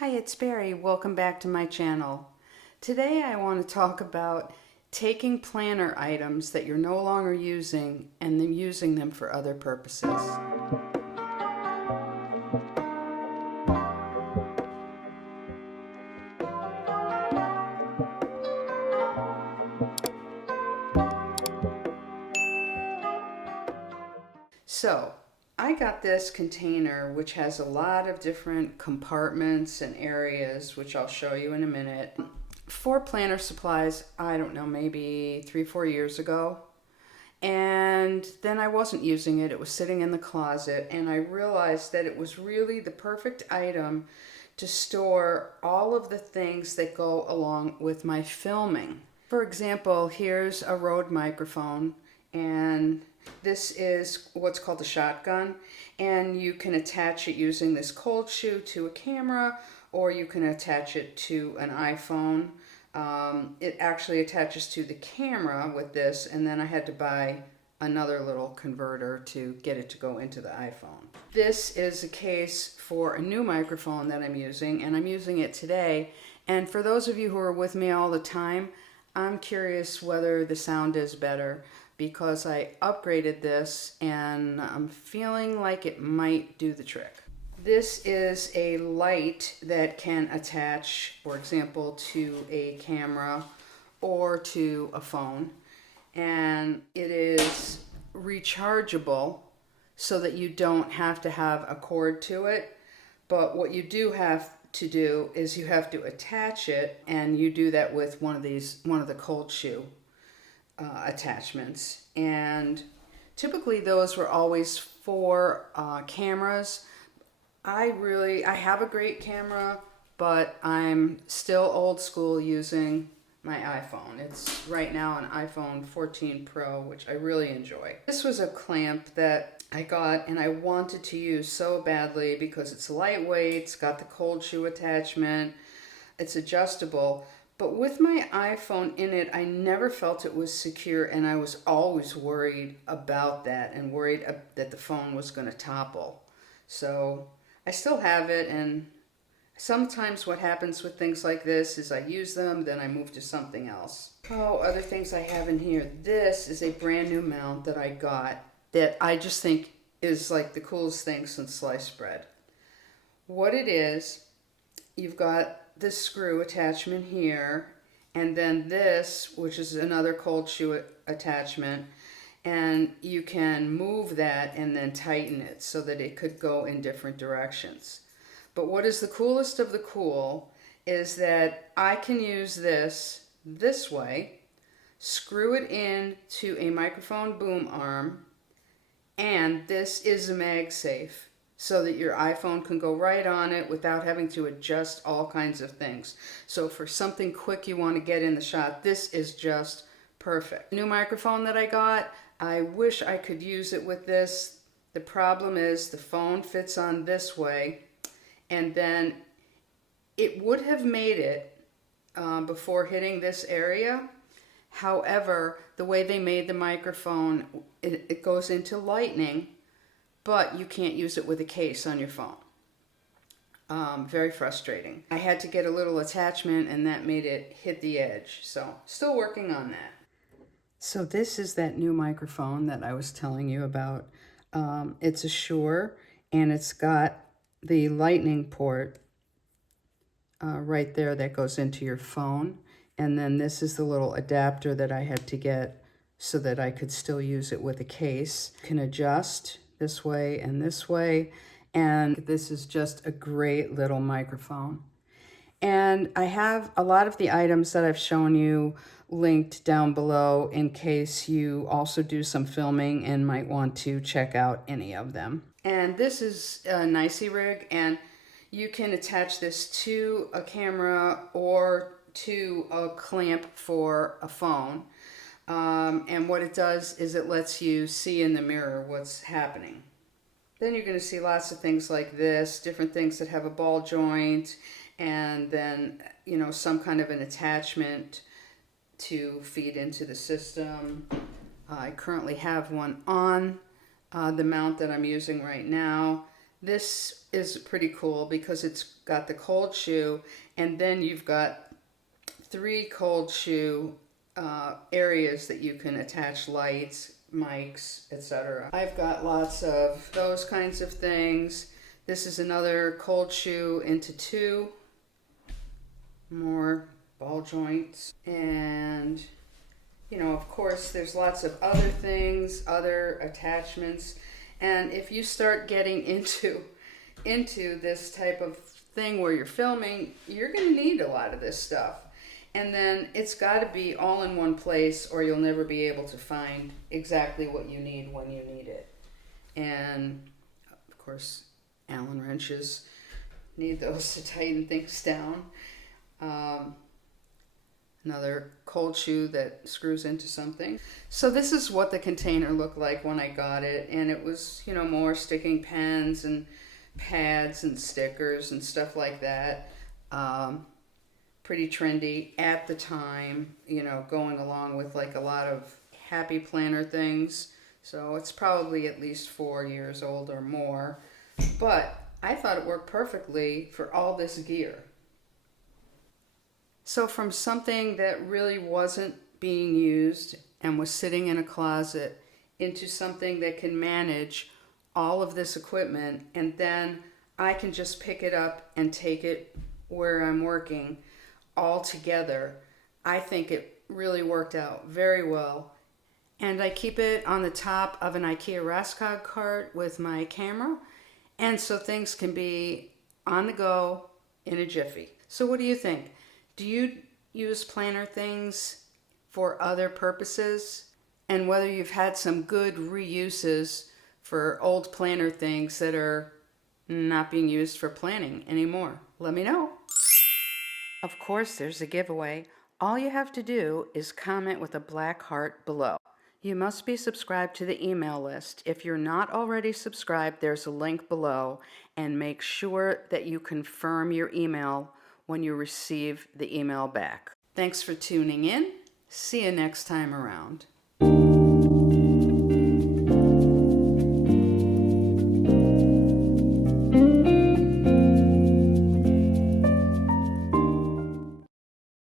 Hi, it's Barry. Welcome back to my channel. Today I want to talk about taking planner items that you're no longer using and then using them for other purposes. So, I got this container which has a lot of different compartments and areas, which I'll show you in a minute. For planner supplies, I don't know, maybe 3-4 years ago. And then I wasn't using it. It was sitting in the closet, and I realized that it was really the perfect item to store all of the things that go along with my filming. For example, here's a Rode microphone, and this is what's called a shotgun, and you can attach it using this cold shoe to a camera, or you can attach it to an iPhone. It actually attaches to the camera with this, and then I had to buy another little converter to get it to go into the iPhone. This is a case for a new microphone that I'm using, and I'm using it today. And for those of you who are with me all the time, I'm curious whether the sound is better, because I upgraded this and I'm feeling like it might do the trick. This is a light that can attach, for example, to a camera or to a phone, and it is rechargeable so that you don't have to have a cord to it. But what you do have to do is you have to attach it, and you do that with one of the cold shoe attachments. And typically those were always for cameras. I have a great camera, but I'm still old school using my iPhone. It's right now an iPhone 14 Pro, which I really enjoy. This was a clamp that I got and I wanted to use so badly because it's lightweight, it's got the cold shoe attachment, it's adjustable. But with my iPhone in it, I never felt it was secure, and I was always worried about that and worried that the phone was going to topple. So I still have it, and sometimes what happens with things like this is I use them, then I move to something else. Oh, other things I have in here. This is a brand new mount that I got that I just think is like the coolest thing since sliced bread. What it is, you've got this screw attachment here, and then this, which is another cold shoe attachment, and you can move that and then tighten it so that it could go in different directions. But what is the coolest of the cool is that I can use this way, screw it in to a microphone boom arm, and this is a MagSafe, so that your iPhone can go right on it without having to adjust all kinds of things. So for something quick you want to get in the shot, this is just perfect. New microphone that I got, I wish I could use it with this. The problem is the phone fits on this way, and then it would have made it before hitting this area. However, the way they made the microphone, it goes into lightning, but you can't use it with a case on your phone. Very frustrating. I had to get a little attachment, and that made it hit the edge. So still working on that. So this is that new microphone that I was telling you about. It's a Shure, and it's got the lightning port right there that goes into your phone. And then this is the little adapter that I had to get so that I could still use it with a case. You can adjust this way, and this is just a great little microphone. And I have a lot of the items that I've shown you linked down below in case you also do some filming and might want to check out any of them. And this is a Nicey rig, and you can attach this to a camera or to a clamp for a phone. And what it does is it lets you see in the mirror what's happening. Then you're going to see lots of things like this, different things that have a ball joint, and then, you know, some kind of an attachment to feed into the system. I currently have one on the mount that I'm using right now. This is pretty cool because it's got the cold shoe, and then you've got 3 cold shoe areas that you can attach lights, mics, etc. I've got lots of those kinds of things. This is another cold shoe into 2. More ball joints. And, you know, of course, there's lots of other things, other attachments. And if you start getting into this type of thing where you're filming, you're going to need a lot of this stuff. And then it's got to be all in one place, or you'll never be able to find exactly what you need when you need it. And of course, Allen wrenches, need those to tighten things down. Another cold shoe that screws into something. So this is what the container looked like when I got it, and it was, you know, more sticking pens and pads and stickers and stuff like that. Pretty trendy at the time, you know, going along with like a lot of happy planner things. So it's probably at least 4 years old or more, but I thought it worked perfectly for all this gear. So from something that really wasn't being used and was sitting in a closet into something that can manage all of this equipment, and then I can just pick it up and take it where I'm working all together, I think it really worked out very well. And I keep it on the top of an IKEA Raskog cart with my camera, and so things can be on the go in a jiffy. So what do you think? Do you use planner things for other purposes? And whether you've had some good reuses for old planner things that are not being used for planning anymore? Let me know. Of course, there's a giveaway. All you have to do is comment with a black heart below. You must be subscribed to the email list. If you're not already subscribed, there's a link below, and make sure that you confirm your email when you receive the email back. Thanks for tuning in. See you next time around.